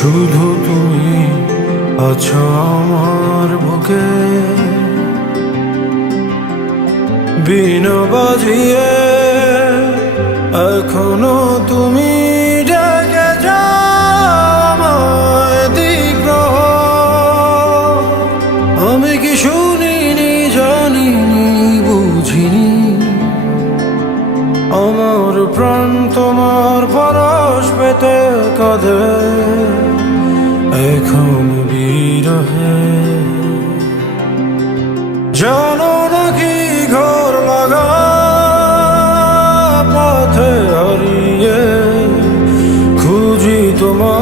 শুধু তুমি আছো আমার বুকে, বিনা বাজিয়ে এখনো তুমি ডেকে যাও আমায় দ্বিপ্রহর। আমি কি শুনিনি, জানিনি, বুঝিনি, আমার প্রাণ তোমার পরশ পেতে কাঁদে এখন বিরহে। জানো নাকি ঘর লাগা পথে হারিয়ে খুঁজি তোমার